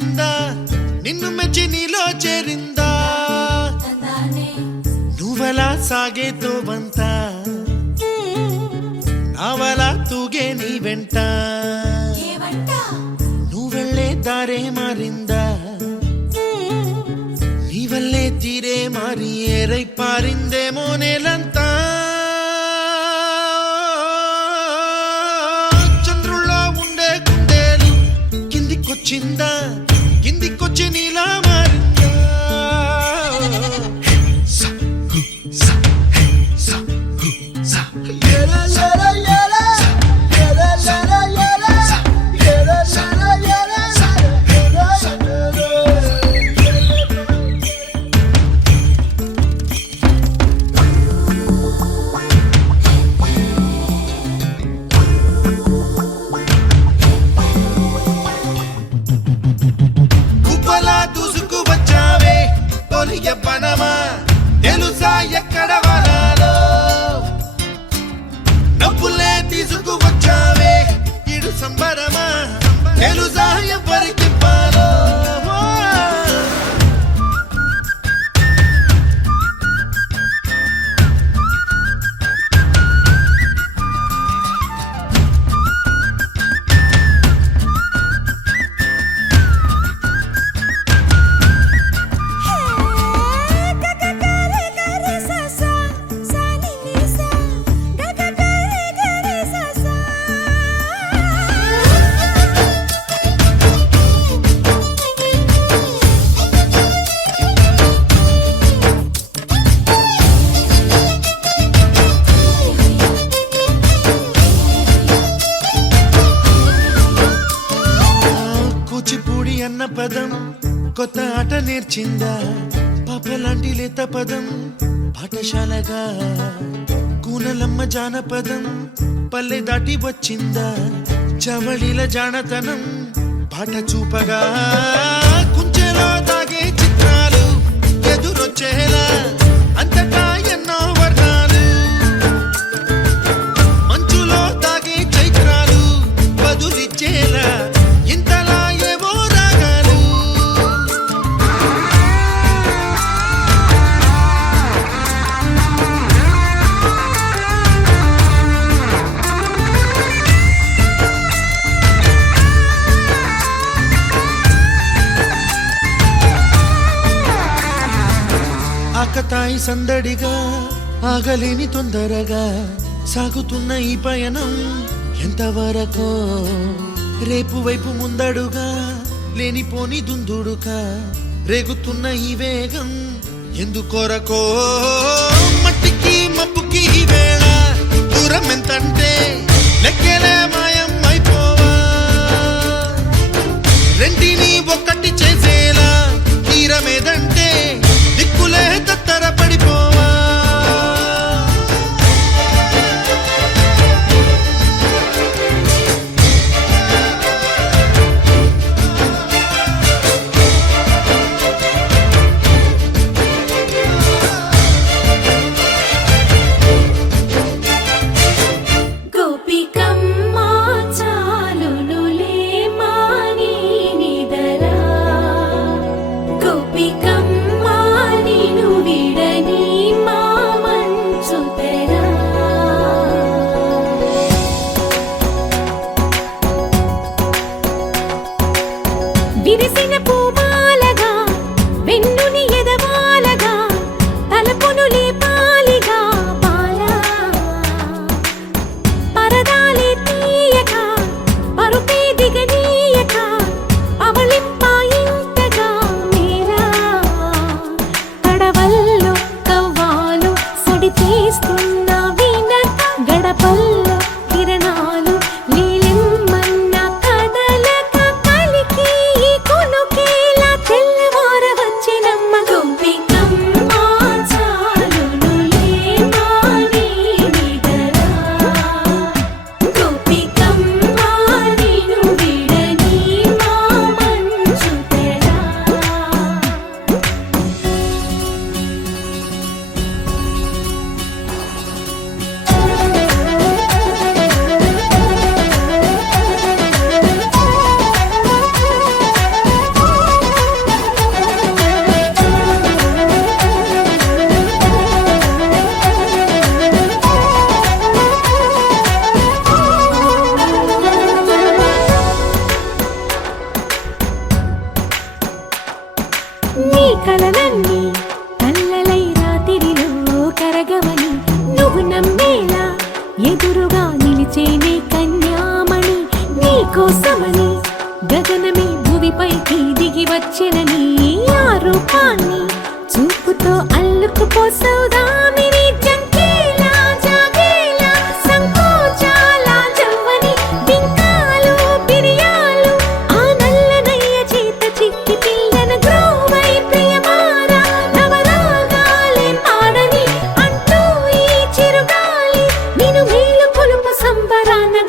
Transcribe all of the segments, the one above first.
వచ్చిందా నిన్ను మెచ్చి నీలో చేరిందా నువ్వలా సాగేతో బంత నావలా తూగే నీ వెంట నువ్వెళ్ళే దారే మారిందా నీ వల్లే తీరే మారి ఏరై పారిందేమో నేలంతా చంద్రుల్లో ఉండే గుండెలు కిందికొచ్చిందా కిందికొచ్చి నీలా మారిందా పనమా తెలుసా ఎక్కడ వనాలో నవ్వులే తీసుకువచ్చావే ఇడు సంబరమా తెలుసా ఎవరికి పాలో అన్న పదం కొత్త ఆట నేర్చిందా పాపలాంటి లేత పదం పాఠశాలగా కూనలమ్మ జానపదం పల్లె దాటి వచ్చిందా చవళిల జానతనం పాట చూపగా కుంచెలో తాగే చిత్రాలు ఎదురొచ్చేలా అంతటా ఎన్నో వర్ణాలు మంచులో తాగే చైత్రాలు బదులిచ్చేలా ఇంతలా ఆకతాయి సందడిగా ఆగలేని తొందరగా సాగుతున్న ఈ పయనం ఎంతవరకో రేపు వైపు ముందడుగా లేనిపోని దుందుడుగా రేగుతున్న ఈ వేగం ఎందుకొరకో మట్టికి మబ్బుకి ఈ వేళ దూరం ఎంతంటే లెక్కలే మాయం అయిపోవా రెంటిని ఒక్కటి చేసేలా తీరమేదంటే దిక్కులే తత్తర పడిపోవా గోపి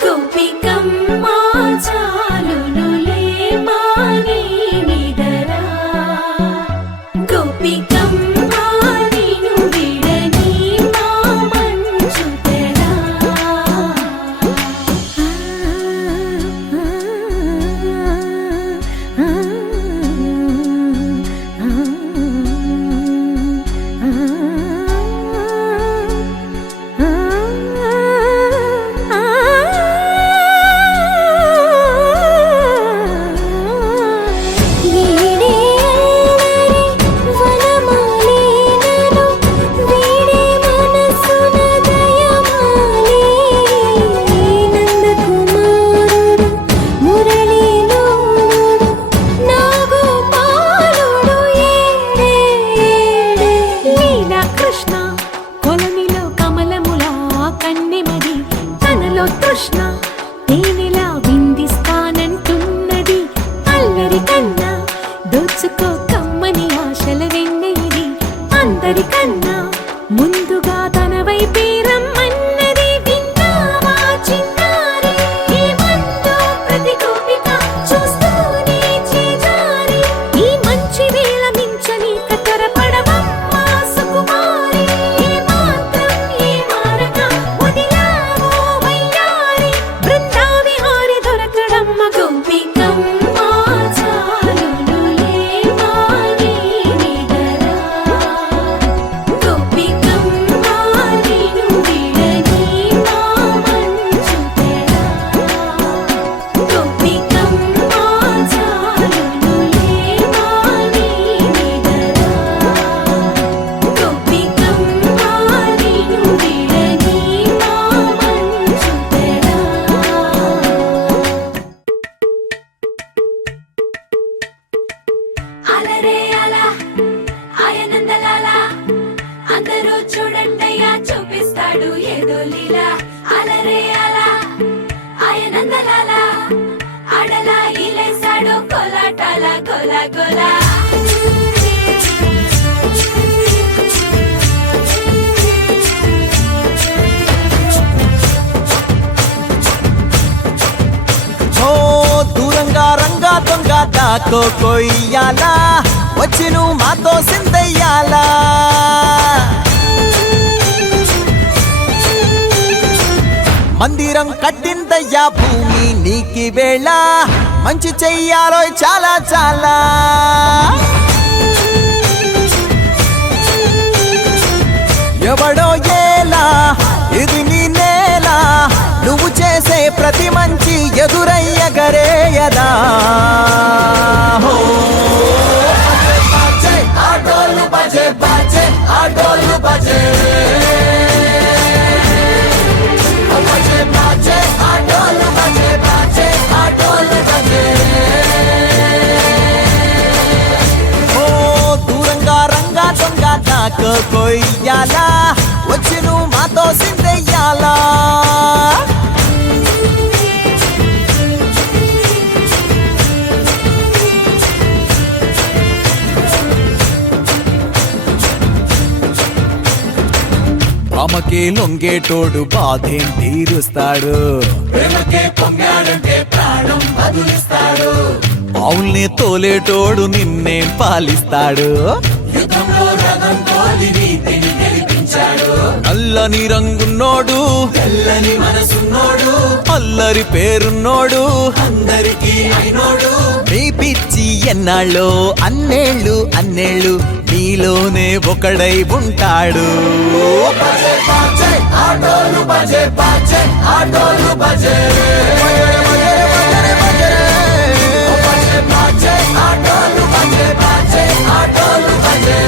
గోపికమ్మ చాలునులే మాని నిదరా గోపికమ్మ నిను విడని మా మంచు తెరా కృష్ణ తేనెలా విందిస్తానంటున్నది అల్లరి కన్నా దోచుకో కమ్మని ఆశల వెన్నెయిది అందరికన్నా ముందుగా తన వైపే రమ్మన్నది విన్నావా చిన్నారి ఈ మందు ప్రతి గోపిక చూస్తూనే చేజారి ఈ మంచి వేళ మించని కతర పడవమ్మ సుకుమారి ఏ మాత్రం ఏ మారక వదిలావో వయ్యారి బృందావిహారి దొరకడమ్మ గోపికమ్మ చాలునులే మాని నిదరా గోపికమ్మ నిను విడని మా మంచు తెరా గోపికమ్మ చాలునులే మాని నిదరా గోపికమ్మ నిను విడని మా మంచు తెరా అలరే అలా ఆయనందలాల అందరూ చూడండయ్యా చూపిస్తాడు ఏదో లీలా అలరే అలా ఆయనందలాల ఆడలా ఇలేసాడు కోలాటాల గోలా గోలా ఓ దూరంగా రంగా దొంగ దాకో కొయ్యాలా వచ్చి నువ్వు మాతో సిందయ్యాలా మందిరం కట్టిందయ్యా భూమి నీకి వేళ మంచి చెయ్యాలో చాలా చాలా ఎవడో ఏలా ఇది నీ నేల నువ్వు చేసే ప్రతి మంచి ఎదురయ్యగరేయదా హో బజే ఆటోలు బజే బజే ఆటోలు బజే బజే బజే ఆటోలు బజే బజే ఆటోలు బజే ఓ దూరంగా రంగా దొంగ దాకో కొయ్యాలా వచ్చి నువ్వు మాతో సిందెయ్యాలా రామకే లొంగేటోడు బాధేం తీరుస్తాడు ప్రేమకే పొంగాడంటే ప్రాణం బదులిస్తాడు ఆవుల్ని తోలేటోడు నిన్నేం పాలిస్తాడు యుద్ధంలో రథం తోలి నీతిని గెలిపించాడు నల్లని రంగున్నోడు తెల్లని మనసున్నోడు అల్లరి పేరున్నోడు అందరికీ అయినోడు మీ పిచ్చి ఎన్నాళ్ళో అన్నేళ్ళు అన్నేళ్ళు నీలోనే ఒకడై ఉంటాడు బజే బజే ఆటోలు బజే బజే ఆటోలు బజే బజే బజే ఆటోలు బజే బజే ఆటోలు బజే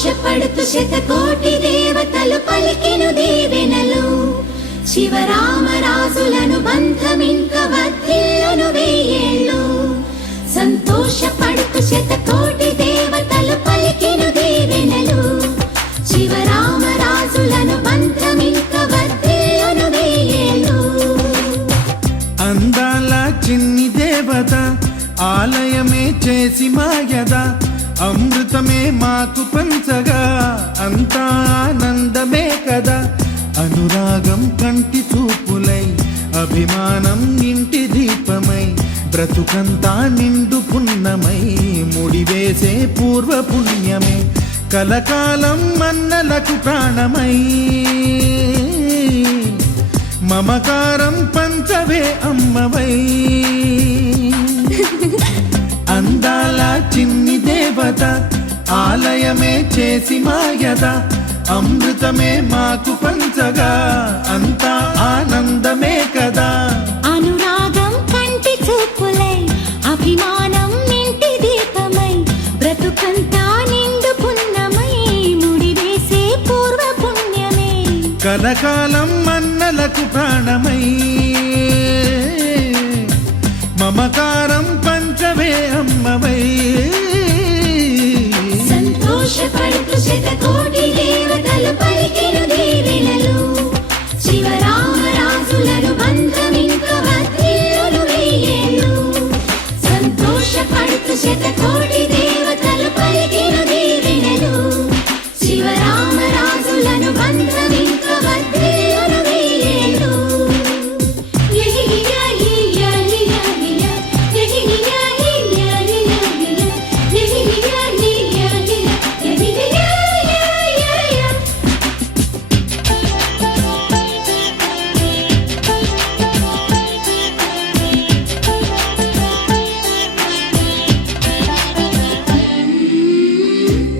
సంతోషపడుతూ శతకోటి దేవతలు పలికెను దీవెనలు శివరామరాజులను బంధమింక వర్ధిల్లును వెయ్యేళ్ళు సంతోషపడుతూ శతకోటి దేవతలు పలికెను దీవెనలు శివరామరాజులను బంధమింక వర్ధిల్లును వెయ్యేళ్ళు అందాల చిన్ని దేవత ఆలయమే చేసి మాయద అమృతమే మాకు పంచగా అంతా ఆనందమే కదా అనురాగం కంటి చూపులై అభిమానం ఇంటి దీపమై బ్రతుకంతా నిండు పున్నమై ముడివేసే పూర్వ పుణ్యమే కలకాలం మన్నలకు ప్రాణమై మమకారం పంచవే అమ్మవై అందాల చిన్ని దేవత ఆలయమే చేసి మాయద అమృతమే మాకు పంచగా అంతా ఆనందమే కదా అనురాగం కంటి చూపులై అభిమానం ఇంటి దీపమై బ్రతుకంతా నిండు పున్నమై ముడివేసే పూర్వ పుణ్యమే కలకాలం మన్నలకు ప్రాణమై మమకారం పంచవే అమ్మవై సంతోషపడుతూ శతకోటి దేవతలు పలికెను దీవెనలు శివరామరాజులను బంధమింక వర్ధిల్లును వెయ్యేళ్ళు సంతోషపడుతూ శతకోటి దేవతలు పలికెను దీవెనలు శివరామరాజులను బంధమింక వర్ధిల్లును వెయ్యేళ్ళు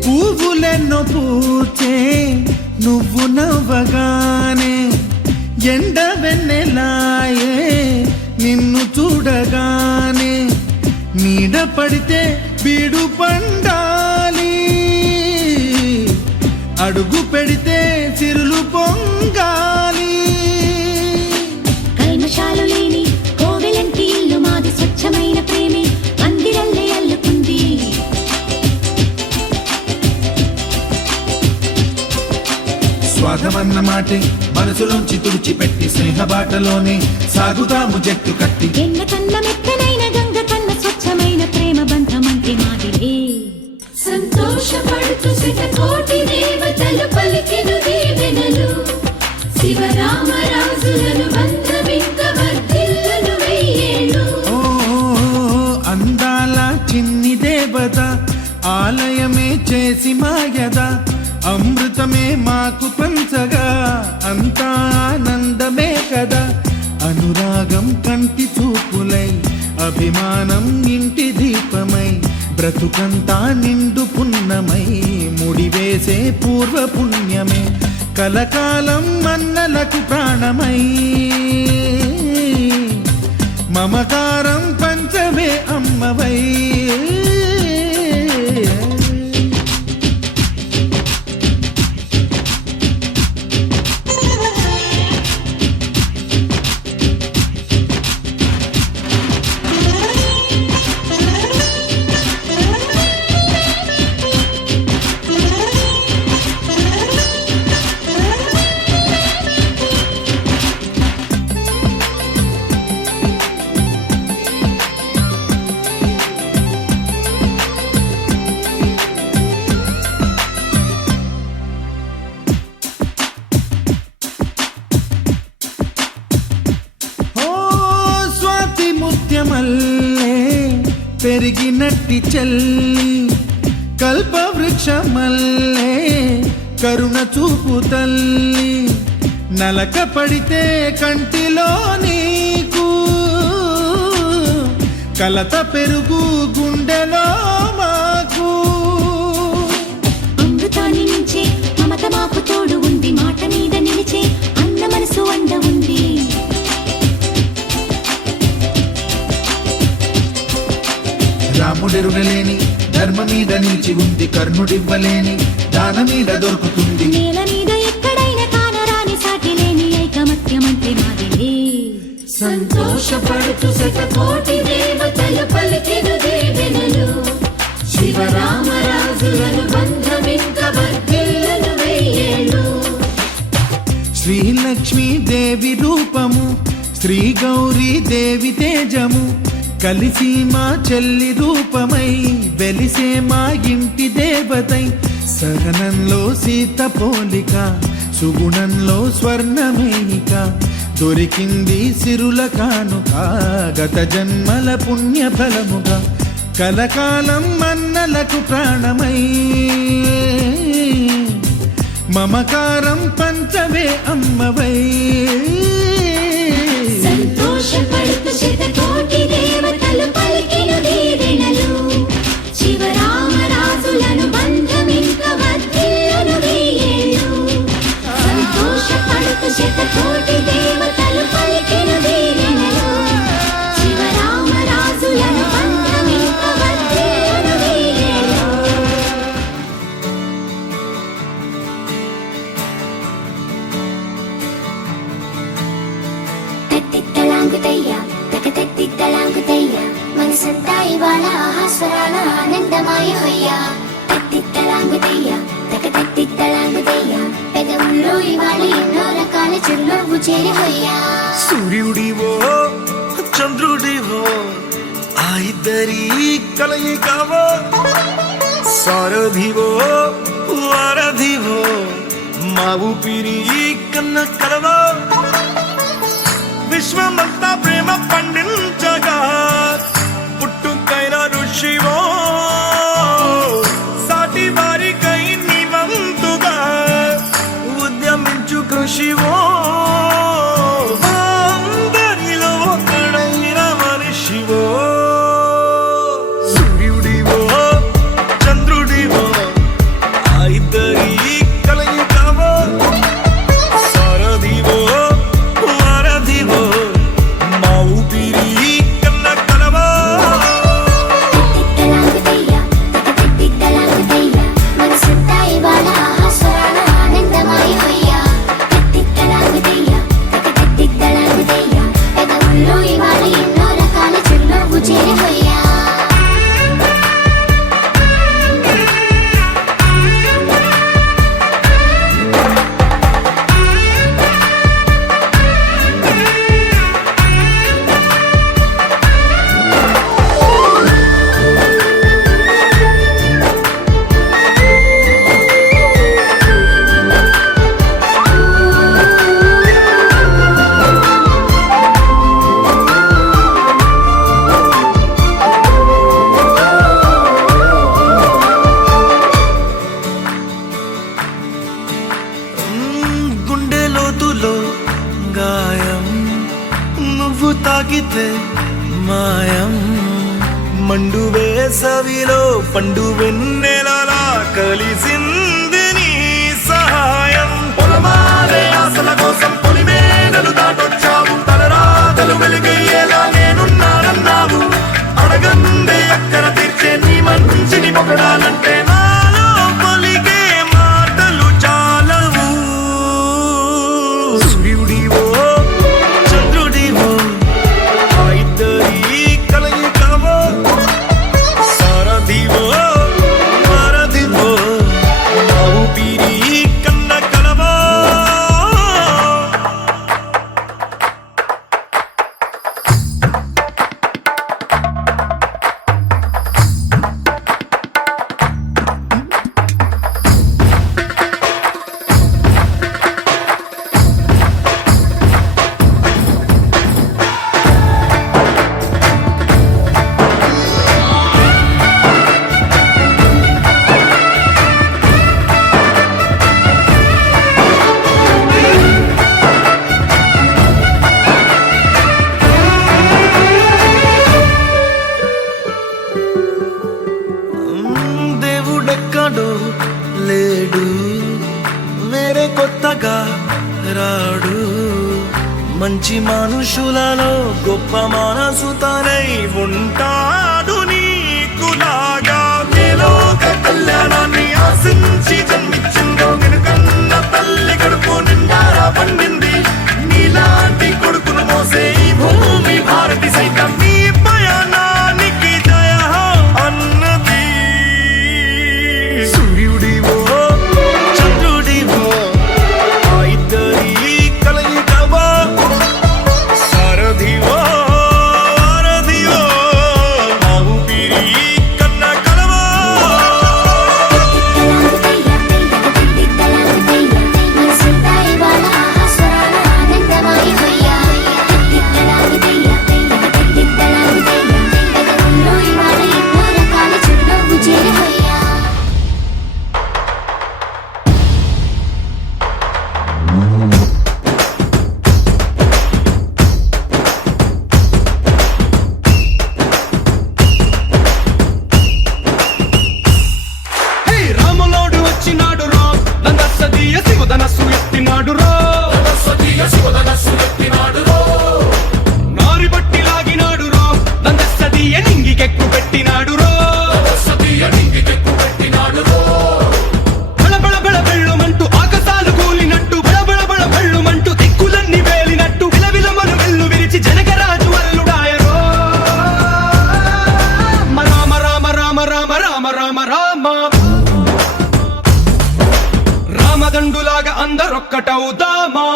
పువ్వులెన్నో పూచే నువ్వు నవ్వగానే ఎండ వెన్నెలాయే నిన్ను చూడగానే నీడ పడితే బీడు పండాలి అడుగు పెడితే సిరులు పొంగాలి కల్మషాలు లేని కోవెలంటి ఇల్లు మాది స్వచ్ఛమైన ప్రేమే అందిరల్లే అల్లుకుంది స్వాగమన్న మాటే మనసులోంచి తుడిచిపెట్టి స్నేహబాటలోనే సాగుతాము జట్టు కట్టి ఎన్న కన్న మెత్తనైన గంగ కన్న స్వచ్ఛమైన ప్రేమ బంధమంటే మాదిలే సంతోషపడుతూ శతకోటి దేవతలు పలికెను దీవెనలు శివరామరాజులను బంధమింక వర్ధిల్లును వెయ్యేళ్ళు ఓ అందాల చిన్ని దేవత ఆలయమే చేసి మాయద అమృతమే మాకు పంచగా అంతా ఆనందమే కదా అనురాగం కంటి చూపులై అభిమానం ఇంటి దీపమై బ్రతుకంతా నిండు పున్నమై ముడివేసే పూర్వ పుణ్యమే కలకాలం మన్నలకు ప్రాణమై మమకారం పంచవే అమ్మవై ముత్యమల్లే పెరిగినట్టి చెల్లి కల్పవృక్షమల్లే కరుణ చూపు తల్లి నలక పడితే కంటిలో నీకు కలత పెరుగు గుండెలో మాకు అమృతాన్ని మించే మమత మాకు తోడు ఉంది మాట మీద నిలిచే అన్న మనసు అండ ఉంది రాముడెరుగలేని ధర్మ మీద నిలిచి ఉంది కర్ణుడివ్వలేని దానమీద దొరుకుతుంది. నేల మీద ఎక్కడైనా కానరాని సాటి లేని ఐకమత్యమంటే మాదిలే. సంతోషపడుతూ శతకోటి దేవతలు పలికెను దీవెనలు, శివరామరాజులను బంధమింక వర్ధిల్లును వెయ్యేళ్ళు. శ్రీలక్ష్మీ దేవి రూపము, శ్రీ గౌరీ దేవి తేజము, కలిసి మా చెల్లి రూపమై వెలిసే మా ఇంటి దేవతై. సహనంలో సీత పోలిక, సుగుణంలో స్వర్ణమేనిక, దొరికింది సిరుల కానుక గత జన్మల పుణ్య ఫలముగా. కలకాలం మన్నలకు ప్రాణమై మమకారం పంచవే అమ్మవై. సంతోషపడుతూ శతకోటి దేవతలు పలికిన దీవెనలు, శివరామరాజులను బంధమింక వర్ధిల్లును వెయ్యేళ్ళు. సంతోషపడుతూ శతకోటి దేవతలు పలికిన దీవెనలు, శివరామరాజులను బంధమింక వర్ధిల్లును వెయ్యేళ్ళు. తలాంగుతయ్య తలాంగుతయ్య మనసంతా ఇవాళ ఆహాస్వరాల ఆనందమాయ హొయ్య. తలాంగుతయ్య తలాంగుతయ్య పెదవుల్లో ఇవాళ ఎన్నో రకాల చిరునవ్వు చేరి హొయ్య. సూర్యుడివో చంద్రుడివో ఆ ఇద్దరి కలయికవో, సారథివో వారధివో మా ఊపిరి కన్న కలవో. విశ్వమంతా ప్రేమ పండించగా పుట్టుకైన ఋషివో, సాటి వారికై నివంతుగా ఉద్యమించు కృషివో. అందరిలో ఒకడైన మనిషివో. సూర్యుడివో చంద్రుడివో ఆ ఇద్దరి కలయికవో, సారథివో వారధివో మా ఊపిరి కన్న కలవో. తలాంగుతయ్య తలాంగుతయ్య మనసంతా ఇవాళ ఆహాస్వరాల ఆనందమాయ హొయ్య. తలాంగుతయ్య తలాంగుతయ్య పెదవుల్లో ఇవాళ ఎన్నో రకాల చిరునవ్వు చేరి హొయ్య. గుండె లోతులో గాయం నువ్వు తాకితే మాయం. మండు వేసవిలో పండు వెన్నెలలా కలిసింది నీ సహాయం. పొలమాలే ఆశల కోసం పొలిమేనలు దాటొచ్చావు, తలరాతలు వెలుగయ్యేలా నేనున్నానన్నావు. అడగందే అక్కర తీర్చే నీ మంచిని పొగడాలంటే నాలో పలికే మాటలు చాలవు. సూర్యుడివో చంద్రుడివో ఆ ఇద్దరి కలయికవో, సారథివో వారధివో మా ఊపిరి కన్న కలవో. దేవుడెక్కడో లేడు, వేరే కొత్తగా రాడు. మంచి మనుషులలో గొప్ప మనసు తనై ఉంటాడు నీకులాగా. లోక కళ్యాణాన్ని ఆశించి జన్మి రామ రామ రామదండులాగా అందరొక్కటవుదామా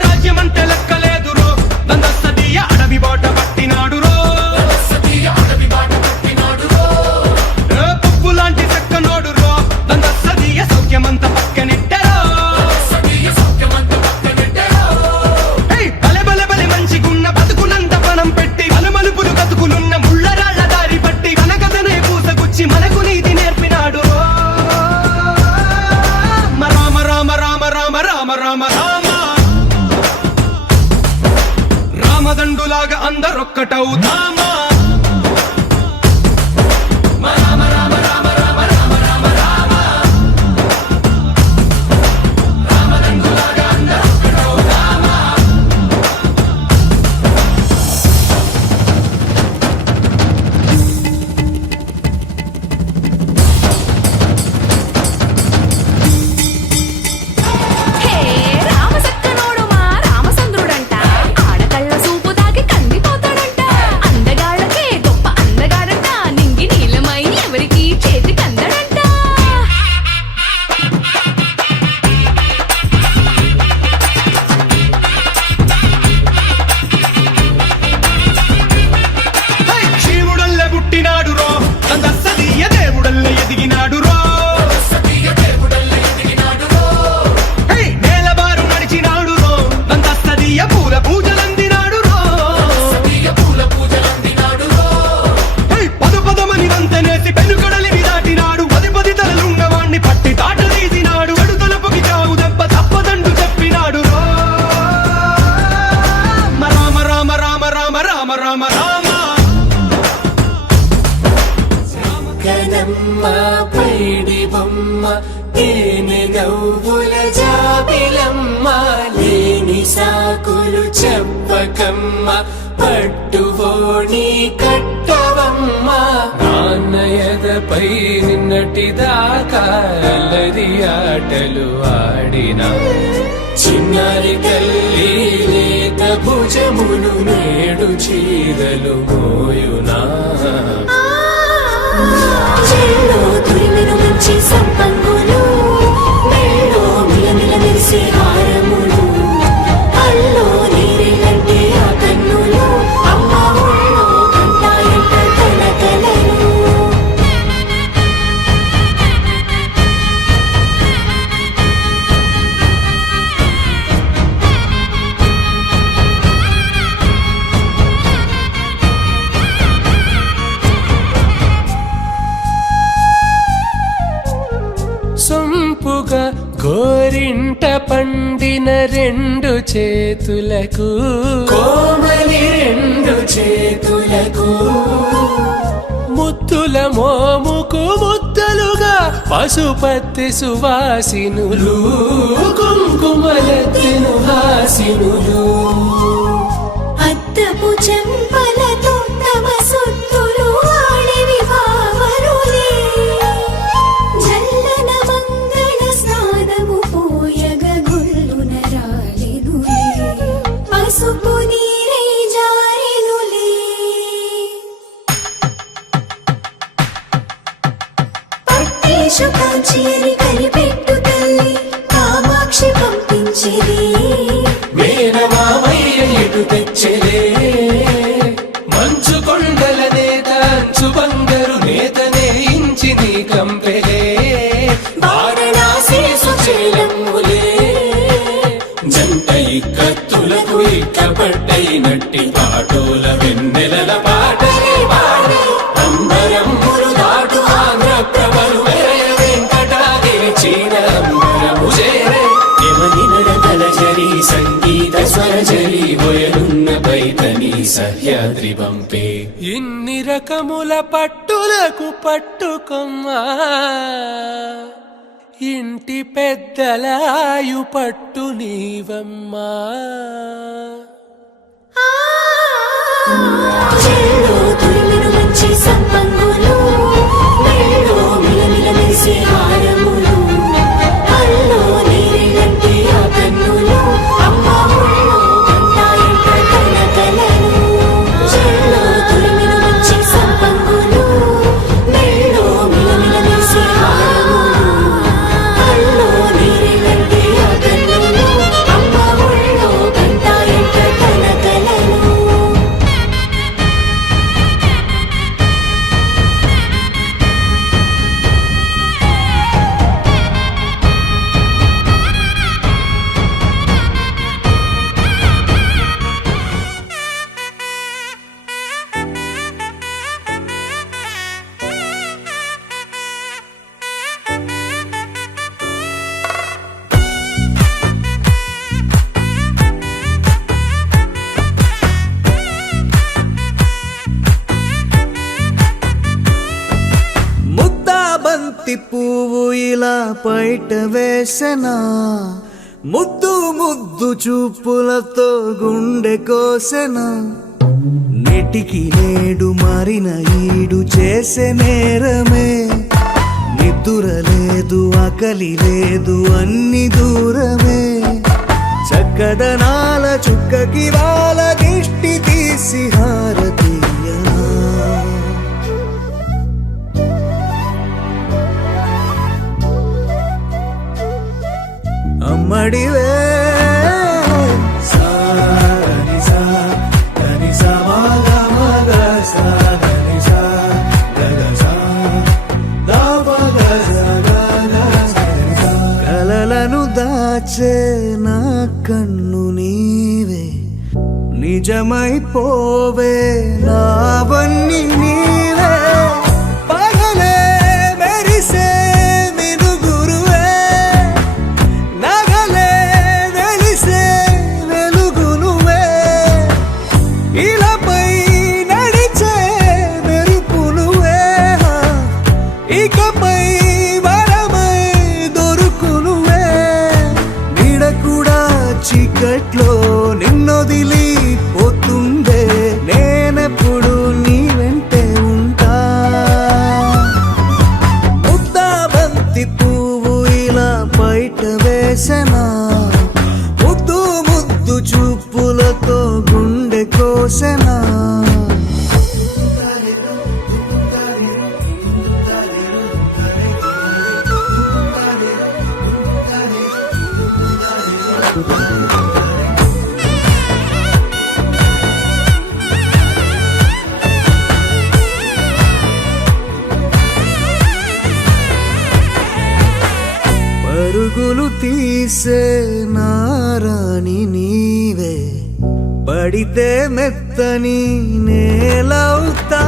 రాజ్యమంటే లెక్కలేదురో దందస్తీయ అడవి బాట పట్టినాడు రో పువ్వు లాంటి చక్కనోడు రో దందస్తీయ సౌఖ్యమంత పక్కనెట్టరో బలె బలె బలె మంచిగున్న బతుకునంత పణం పెట్టి మలుమలుపులు కతుకులున్న ముళ్ళరాళ్ల దారి పట్టి మన కథనే పూసగుచ్చి మనకు నీతి నేర్పినాడు రో రామ రామ రామ రామ రామ రామ రామ రామదండులాగా అందరొక్కటవుదామా హే రామసక్కనోడు మా రామచంద్రుడంట ఆడకళ్ళ సూపు తాకి కందిపోతాడంట అందగాళ్ళకే గొప్ప అందగాడంట నింగి నీలమై ఎవరికి చేతి కందడంట శివుడల్లే పుట్టినాడు రో దందస్తీయ దేవుడల్లే ఎదిగినాడు రో నేలబారు నడిచినాడు రో దందస్తీయ పూల పూజలందినాడు రో పదు పదమని వంతనేసి పెనుకడలిని దాటినాడు పది పది తలలున్నవాణ్ణి పట్టి తాట తీసినాడు అడు తలపుకి చావు దెబ్బ తప్పదండు చెప్పినాడు రో రామ రామ రామ రామ రామ రామ రామ కనమ్మ పైడి బొమ్మ తేనె నవ్వుల జాబిలమ్మ లేని సాకులు చెప్పకమ్మ పట్టువోణి కట్టవమ్మ నాన్నయదపై నిన్నటిదాకా అల్లరి ఆటలు ఆడిన చిన్నారి తల్లి లేత భుజములు నేడు చీరలు మోయునా చెల్లో తురిమెను మంచి సంపంగులు మెళ్ళో మిలమిల మెరిసే హారములు అల్లో నీరేలంటే ఆ కన్నులు అమ్మ ఒళ్ళో కంటాయంట కలకలను సొంపుగా గోరింట పండిన రెండు చేతులకు కోమలి రెండు చేతులకు ముత్తుల మోముకు ముద్దలుగా పశుపతి సువాసినులు కుంకుమలెత్తిను హాసినులు అద్దపు చెంపలతో తమ సొత్తులు ఆడివి భావరులే జల్లన మంగళ స్నానము పోయగ గుళ్ళున రాలెనులే పసుపు నీరై జారెనులే పట్టేశు కాంచేరి కలిపెట్టు తల్లి కామాక్షి పంపించిరి మేనమామయ్య ఎటు తెచ్చలే మంచు కొండల నేత అంచు బంగారు నేతనే ఇంచి నీ కంపెలే వారణాసి సుచేలమ్ములే జంట ఇక్కత్తులకు ఇక్కపట్టైనట్టి పాటోల వెన్నెలల పాటలే పాడే అంబరమ్ములు దాటు ఆంధ్ర రాత్రి పంపే ఇన్ని రకముల పట్టులకు పట్టుకొమ్మా ఇంటి పెద్దలాయు పట్టు నీవమ్మా చెల్లో తురిమిన మంచి సంపంగులు మెళ్ళో మిలమిల మెరిసే హారములు కల్లో నీరిళ్ళంటే ఆ కన్నులు అమ్మ ఒళ్ళో కంటాయంట కలకలను చెల్లో తురిమిన మంచి సంపంగులు మెళ్ళో మిలమిల మెరిసే హారములు కల్లో నీరిళ్ళంటే ఆ కన్నులు అమ్మ ఒళ్ళో కంటాయంట కలకలను ముద్దాబంతి పువ్వు ఇలా బయట వేసెనా ముద్దు ముద్దు చూపులతో గుండె కోసెనా నెటికి నేడు మారిన ఈడు చేసే నేరమే నిద్ర లేదు ఆకలి లేదు అన్ని దూరమే చక్కదనాల చుక్కకి వాళ్ళ దిష్టి తీసి హారతీయనా అమ్మడివే కలలను దాచే నా కన్ను నీవే నిజమైపోవే నావన్నీ నీవే పగలే మెరిసే మినుగురువే నగలే వెలిసే వెలుగునువే ఇలాపై నడిచే మెరుపునువే ఇకపై వరమై దొరుకునువే నీడ కూడా చీకట్లో నిన్నొదిలి పోతుందే నేనెప్పుడు నీ వెంటే ఉంటా ముద్దాబంతి పువ్వు ఇలా బయట వేసెనా ముద్దు ముద్దు చూపులతో గుండె కోసెనా పరుగులు తీసే నారాణి నీవే పడితే మెత్తని నేలవుతా